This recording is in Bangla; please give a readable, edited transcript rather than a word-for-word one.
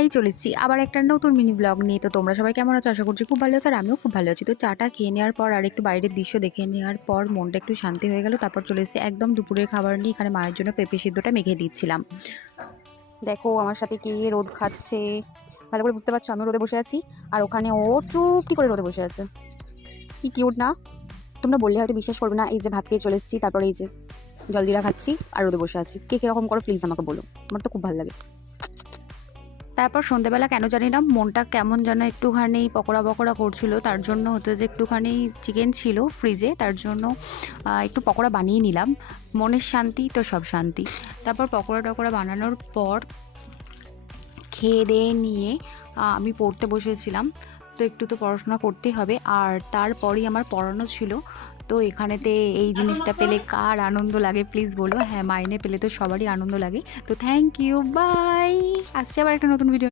হাই, চলে এসেছি আবার একটা নতুন মিনি ব্লগ নিয়ে। তো তোমরা সবাই কেমন আছো? আশা করছি খুব ভালো আছো, আর আমিও খুব ভালো আছি। তো চাটা খেয়ে নেওয়ার পর আর একটু বাইরের দৃশ্য দেখে নেওয়ার পর মনটা একটু শান্তি হয়ে গেল। তারপর চলে এসেছি একদম দুপুরের খাবার নিয়ে। এখানে মায়ের জন্য পেঁপে সিদ্ধটা মেখে দিচ্ছিলাম। দেখো আমার সাথে কে রোদ খাচ্ছে, ভালো করে বুঝতে পারছো? আমিও রোদে বসে আছি, আর ওখানে ও চুপটি করে রোদে বসে আছে। কি কিউট না? তোমরা বললে হয়তো বিশ্বাস করবে না। এই যে ভাত খেয়ে চলে এসেছি, তারপরে এই যে জলজিরা খাচ্ছি আর রোদে বসে আছি। কে কিরকম করো প্লিজ আমাকে বলো, আমার তো খুব ভালো লাগে। তারপর সন্ধ্যেবেলা কেন জানি না মনটা কেমন যেন একটুখানি পকোড়া পকোড়া করছিল। তার জন্য হতে যে একটুখানি চিকেন ছিল ফ্রিজে, তার জন্য একটু পকোড়া বানিয়ে নিলাম। মনের শান্তি তো সব শান্তি। তারপর পকোড়া টকোড়া বানানোর পর খেয়ে দিয়ে নিয়ে আমি পড়তে বসেছিলাম। তো একটু তো পড়াশোনা করতেই হবে, আর তারপরেই আমার পড়ানো ছিল। তো এখানেতে এই জিনিসটা পেলে কার আনন্দ লাগে প্লিজ বলো? হ্যাঁ, মাইনে পেলে তো সবারই আনন্দ লাগে। তো থ্যাংক ইউ, বাই। আসছে আবার একটা নতুন ভিডিও।